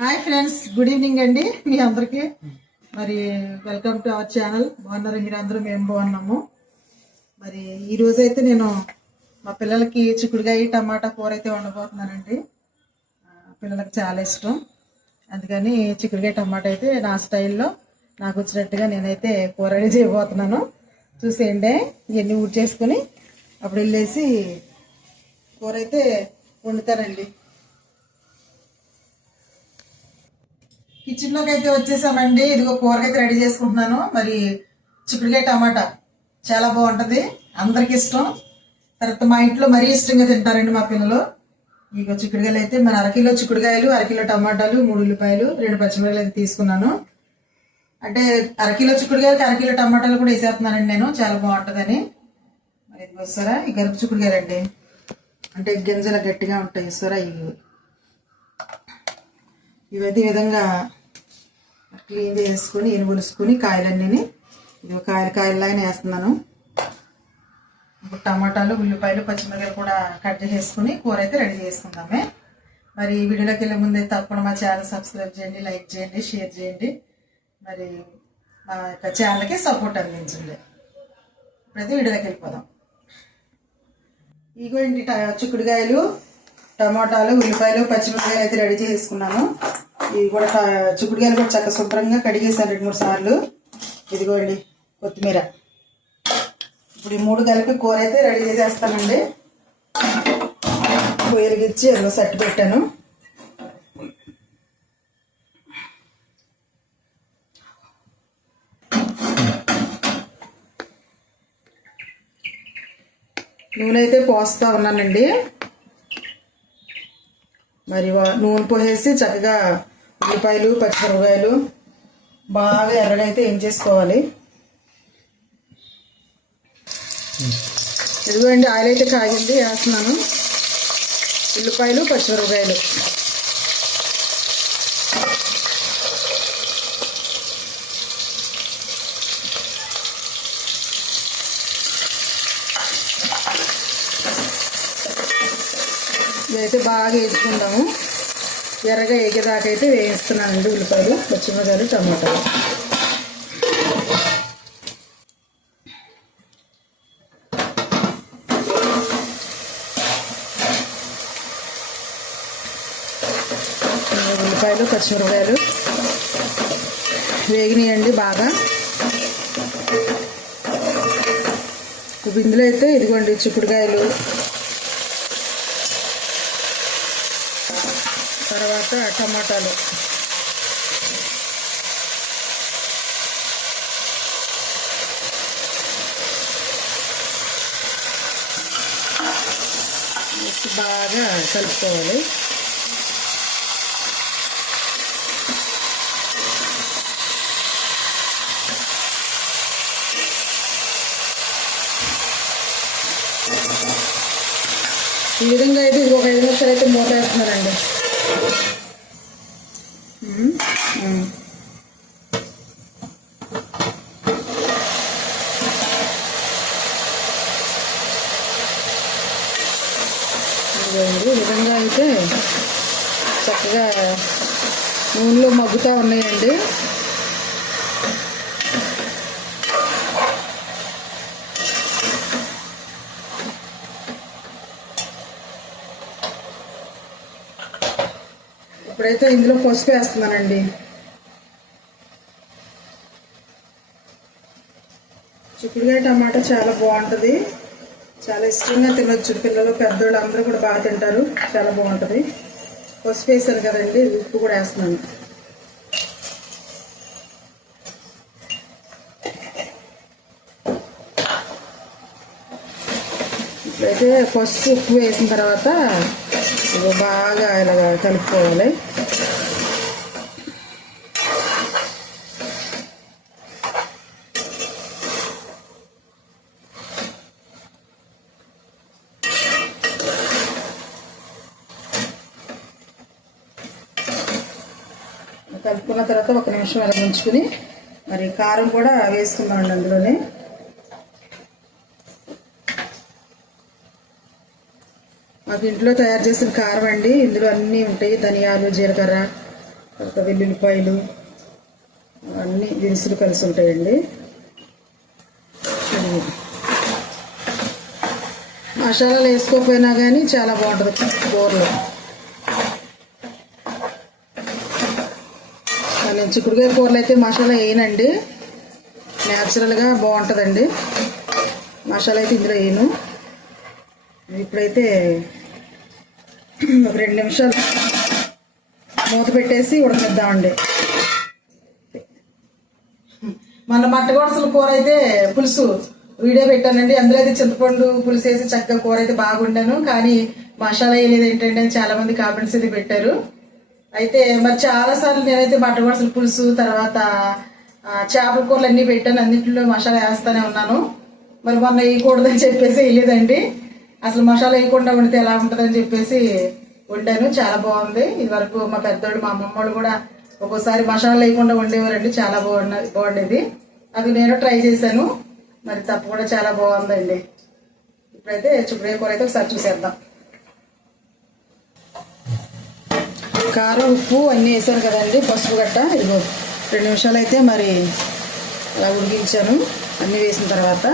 Hi friends good evening అండి మీ అందరికి. మరి వెల్కమ్ టు అవర్ ఛానల్. బాగున్నారు మీరు అందరూ? మేము బాగున్నాము. మరి ఈ రోజు అయితే నేను మా పిల్లలకి చిక్కుడుకాయ టమాటా కూర అయితే వండబోతున్నానండి. పిల్లలకు పిల్లలకి చాలా ఇష్టం. అందుకని చిక్కుడుకాయ టమాటా అయితే నా స్టైల్లో నాకు వచ్చినట్టుగా నేనైతే కూర రెడీ చేయబోతున్నాను. చూసేయండి ఇవన్నీ ఊడ్ చేసుకుని అప్పుడు వెళ్ళేసి కూర అయితే వండుతానండి. కిచెన్లోకి అయితే వచ్చేసామండి. ఇదిగో కూరకైతే రెడీ చేసుకుంటున్నాను. మరి చిక్కుడుకాయ టమాటా చాలా బాగుంటుంది. అందరికి ఇష్టం. తర్వాత మా ఇంట్లో మరీ ఇష్టంగా తింటారండి మా పిల్లలు. ఇక చిక్కుడుకాయలు అయితే మన అరకిలో చిక్కుడుకాయలు అరకిలో టమాటాలు మూడు ఉల్లిపాయలు రెండు పచ్చిమిరకాయలు అయితే తీసుకున్నాను. అంటే అరకిలో చిక్కుడుకాయలకి అరకిలో టమాటాలు కూడా వేసేస్తున్నానండి నేను. చాలా బాగుంటుందని. మరి ఇది వస్తారా ఈ గరుపు చిక్కుడుకాయలండి. అంటే గింజలు గట్టిగా ఉంటాయి చూస్తారా ఇవి. ఇవైతే ఈ విధంగా క్లీన్ చేసుకుని ఎనుగులుసుకుని కాయలన్నీ ఇది కాయలు కాయలైన వేస్తున్నాను. ఇప్పుడు టమాటాలు ఉల్లిపాయలు పచ్చిమిరకాయలు కూడా కట్ చేసుకుని కూర అయితే రెడీ చేసుకుందామే. మరి ఈ వీడియోలోకి వెళ్ళే ముందే తప్పకుండా మా ఛానల్ సబ్స్క్రైబ్ చేయండి లైక్ చేయండి షేర్ చేయండి. మరి మా యొక్క ఛానల్కి సపోర్ట్ అందించండి. ఇప్పుడైతే వీడియోలోకి వెళ్ళిపోదాం. ఇగో ట- చిక్కుడుకాయలు టమాటాలు ఉల్లిపాయలు పచ్చిమిరపకాయలు అయితే రెడీ చేసుకున్నాను. ఇవి కూడా ట- చిక్కుడుకాయలు కూడా చక్కగా శుభ్రంగా కడిగేసాను రెండు మూడు సార్లు. ఇదిగోండి కొత్తిమీర. ఇప్పుడు ఈ మూడు కలిపి కూర అయితే రెడీ చేసేస్తానండి. పొయ్యిగిచ్చి అందులో సట్టు పెట్టాను. నూనె అయితే పోస్తా ఉన్నానండి. మరి వా- నూనె పోసేసి చక్కగా ఉల్లిపాయలు పచ్చిమిరపకాయలు బాగా ఎర్రగా ఏం చేసుకోవాలి? ఇదిగోండి ఆయిల్ అయితే కాగింది వేస్తున్నాను. ఉల్లిపాయలు పచ్చిమిరపకాయలు. ఇదైతే బాగా వేసుకుందాము. ఎర్రగా ఎగేదాకా అయితే వేయిస్తున్నానండి ఉల్లిపాయలు పచ్చిమిరకాయలు టమాటాలు. ఉల్లిపాయలు పచ్చిమిరపకాయలు వేగినాయండి బాగా. ఇప్పుడు ఇందులో అయితే ఇదిగోండి చిక్కుడుకాయలు తర్వాత టమాటాలు. బాగా కలుపుకోవాలి. ఈ విధంగా అయితే ఇది ఒక ఐదు నిమిషాలు అయితే మూత వేస్తున్నానండి. ఈ విధంగా అయితే చక్కగా నూనెలో మగ్గుతూ ఉన్నాయండి. ఇప్పుడైతే ఇందులో పసుపు వేస్తున్నానండి చిక్కుడుకాయ టమాటా చాలా బాగుంటుంది. చాలా ఇష్టంగా తినొచ్చు పిల్లలు పెద్దోళ్ళు అందరూ కూడా బాగా తింటారు. చాలా బాగుంటుంది. పసుపు వేసాను కదండి ఉప్పు కూడా వేస్తున్నాను. ఇప్పుడైతే పసుపు ఉప్పు వేసిన తర్వాత బాగా ఇలాగ కలుపుకోవాలి. కలుపుకున్న తర్వాత ఒక నిమిషం అలా ఉంచుకుని మరి కారం కూడా వేసుకుందామండి అందులోనే. మాకు ఇంట్లో తయారు చేసిన కారం అండి. ఇందులో అన్నీ ఉంటాయి. ధనియాలు జీలకర్ర తర్వాత వెల్లుల్లిపాయలు అన్నీ దినుసులు కలిసి ఉంటాయండి. మసాలాలు వేసుకోకపోయినా కానీ చాలా బాగుంటుంది. కూరలో నేను చిక్కుడుకాయ కూరలు అయితే మసాలా వేయనండి. న్యాచురల్గా బాగుంటుందండి. మసాలా అయితే ఇందులో వేయను. ఇప్పుడైతే ఒక రెండు నిమిషాలు మూత పెట్టేసి ఉడకనిద్దామండి. మన మట్టగొడసల కూర అయితే పులుసు వీడియో పెట్టానండి. అందులో అయితే చింతపండు పులుసు వేసి చక్కగా కూర అయితే బాగుండాను. కానీ మసాలా వేయలేదు ఏంటంటే అని చాలా మంది కామెంట్స్ అయితే పెట్టారు. అయితే మరి చాలా సార్లు నేనైతే మట్టగొడసల పులుసు తర్వాత చేపల కూరలు అన్నీ పెట్టాను అన్నింటిలో మసాలా వేస్తానే ఉన్నాను. మరి మొన్న వేయకూడదని చెప్పేసి వేయలేదండి. అసలు మసాలా వేయకుండా వండితే ఎలా ఉంటుందని చెప్పేసి వండాను చాలా బాగుంది. ఇది వరకు మా పెద్దోడు మా అమ్మమ్మ వాళ్ళు కూడా ఒక్కోసారి మసాలా వేయకుండా వండేవారండి చాలా బాగున్న బాగుండేది. అది నేను ట్రై చేశాను మరి తప్పు కూడా చాలా బాగుందండి. ఇప్పుడైతే చుక్కడే కూర అయితే ఒకసారి చూసేద్దాం. కారం ఉప్పు అన్నీ వేసాను కదండి పసుపు గట్ట. ఇదిగో రెండు నిమిషాలు అయితే మరి అలా ఉడికించాను. అన్నీ వేసిన తర్వాత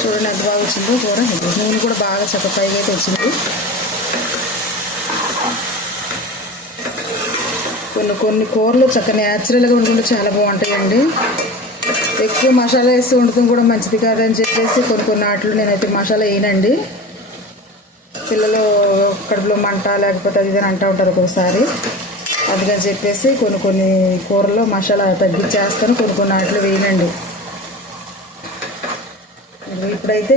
చూడండి ఎంత బాగా వచ్చిందో కూర. నూనె కూడా బాగా చక్క పైగా అయితే వచ్చింది. కొన్ని కొన్ని కూరలు చక్క న్యాచురల్గా వండుకుంటే చాలా బాగుంటాయండి. ఎక్కువ మసాలా వేసి వండుతాం కూడా మంచిది కాదని చెప్పేసి కొన్ని కొన్ని ఆటలు నేనైతే మసాలా వేయనండి. పిల్లలు కడుపులో మంట లేకపోతే అది ఇది అని అంటూ ఉంటారు ఒక్కొక్కసారి. అందుకని చెప్పేసి కొన్ని కొన్ని కూరల్లో మసాలా తగ్గించేస్తాను కొన్ని కొన్ని వాటిలో వేయనండి. ఇప్పుడైతే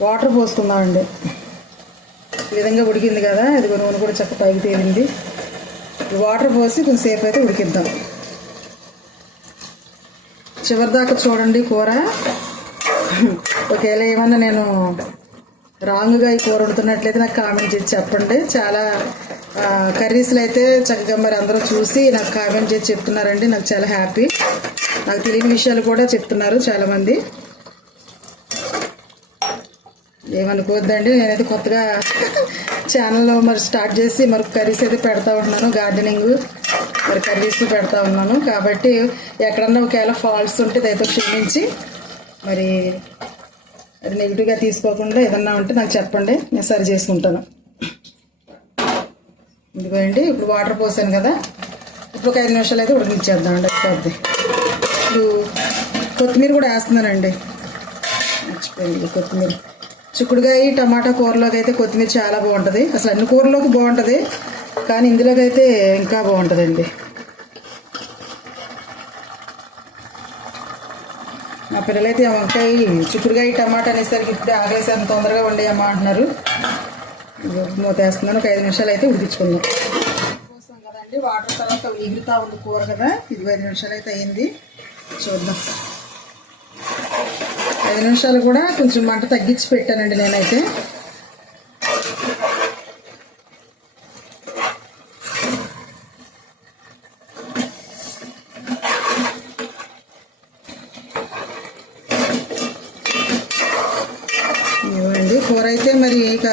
వాటర్ పోసుకుందామండి. ఈ విధంగా ఉడికింది కదా ఇది నూనె కూడా చక్క పైకి తేలింది. వాటర్ పోసి కొంచెంసేపు అయితే ఉడికిద్దాం. చివరిదాకా చూడండి కూర. ఒకవేళ ఏమన్నా నేను రాంగ్గా ఈ కూర వండుతున్నట్లయితే నాకు కామెంట్ చేసి చెప్పండి. చాలా కర్రీస్లు కర్రీస్లో అయితే చక్కగా మరి అందరూ చూసి నాకు కామెంట్ చేసి చెప్తున్నారండి. నాకు చాలా హ్యాపీ. నాకు తెలియని విషయాలు కూడా చెప్తున్నారు చాలామంది. ఏమనుకోవద్దండి. నేనైతే కొత్తగా ఛానల్లో మరి స్టార్ట్ చేసి మరి కర్రీస్ అయితే పెడతా ఉంటున్నాను. గార్డెనింగ్ మరి కర్రీస్ పెడతా ఉన్నాను. కాబట్టి ఎక్కడన్నా ఒకవేళ ఫాల్ట్స్ ఉంటే దయతో క్షమించి. మరి అది నెగిటివ్గా తీసుకోకుండా ఏదన్నా ఉంటే నాకు చెప్పండి నేను సరి చేసుకుంటాను. ఇదిగోండి ఇప్పుడు వాటర్ పోసాను కదా. ఇప్పుడు ఒక ఐదు నిమిషాలు అయితే ఉడికించేద్దామండి అయిపోద్ది ఇప్పుడు కొత్తిమీర కూడా వేస్తున్నానండి. మర్చిపోయింది కొత్తిమీర. చిక్కుడుగాయ టమాటా కూరలోకి అయితే కొత్తిమీర చాలా బాగుంటుంది. అసలు అన్ని కూరలోకి బాగుంటుంది కానీ ఇందులోకి అయితే ఇంకా బాగుంటుందండి. మా పిల్లలైతే ఆ వంకాయ చిక్కుడుకాయ టమాటా అనేసరికి ఇప్పుడే ఆగలేసాను తొందరగా వండేయమ్మా అంటున్నారు. మూతేస్తున్నాను వేస్తున్నాను. ఒక ఐదు నిమిషాలు అయితే ఉడికించుకుందాం. కోసం కదండి. వాటర్ తర్వాత ఎగురుతా ఉంది కూర కదా. ఇది ఐదు నిమిషాలు అయితే అయింది. చూద్దాం. ఐదు నిమిషాలు కూడా కొంచెం మంట తగ్గించి పెట్టానండి నేనైతే ఇవ్వండి కూర అయితే మరి ఇక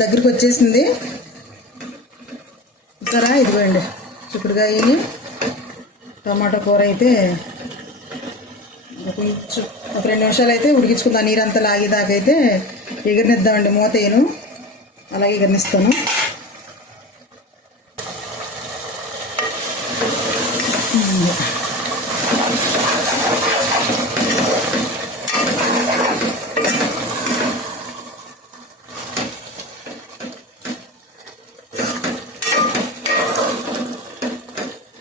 దగ్గరికి వచ్చేసింది. సరా ఇదిగోండి. చిక్కుడుకాయని టమాటా కూర అయితే కొంచెం ఒక రెండు నిమిషాలు అయితే ఉడికించుకుందాం. నీరంతా లాగేదాకైతే ఎగిరినిద్దామండి. ఎగరనిద్దామండి అలాగే ఎగిరినిస్తాను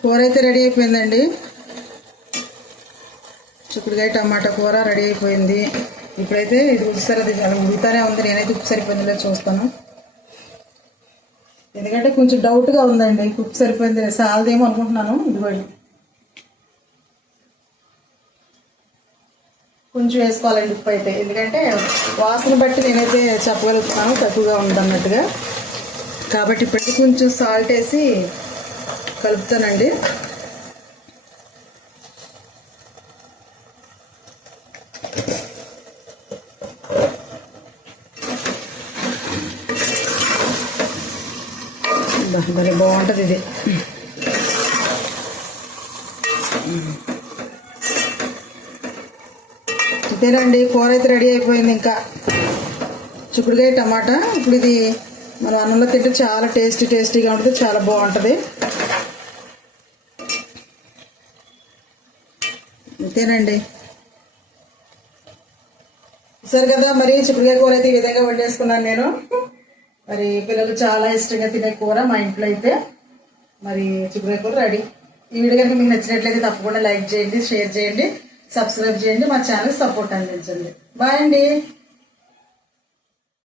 కూర అయితే రెడీ అయిపోయిందండి. చిక్కుడుకాయ టమాటా కూర రెడీ అయిపోయింది. ఇప్పుడైతే ఇది ఉడిసారు అది అలా ఉడుకుతానే ఉంది. నేనైతే ఉప్పు సరిపోయిందిలే చూస్తాను. ఎందుకంటే కొంచెం డౌట్గా ఉందండి. ఉప్పు సరిపోయింది సాలదేమో అనుకుంటున్నాను. ఇదిగోండి. కొంచెం వేసుకోవాలండి ఉప్పు అయితే. ఎందుకంటే వాసన బట్టి నేనైతే చెప్పగలుగుతున్నాను. తక్కువగా ఉందన్నట్టుగా కాబట్టి ఇప్పటికీ కొంచెం సాల్ట్ వేసి కలుపుతానండి. భలే బాగుంటుంది ఇది. ఇదేనండి కూర అయితే రెడీ అయిపోయింది ఇంకా. చిక్కుడుకాయ టమాటా ఇప్పుడు ఇది మనం అన్నంలో తింటే చాలా టేస్టీ టేస్టీగా ఉంటుంది చాలా బాగుంటుంది. ఇంతేనండి. సరే కదా మరి చిక్కుడుకాయ కూర అయితే ఈ విధంగా వండేసుకున్నాను నేను. మరి పిల్లలు చాలా ఇష్టంగా తినే కూర మా ఇంట్లో అయితే మరి చిక్కుడుకాయ కూర రెడీ ఈ వీడియో కనుక మీకు నచ్చినట్లయితే తప్పకుండా లైక్ చేయండి షేర్ చేయండి సబ్స్క్రైబ్ చేయండి మా ఛానల్ సపోర్ట్ అందించండి. బాయ్ అండి.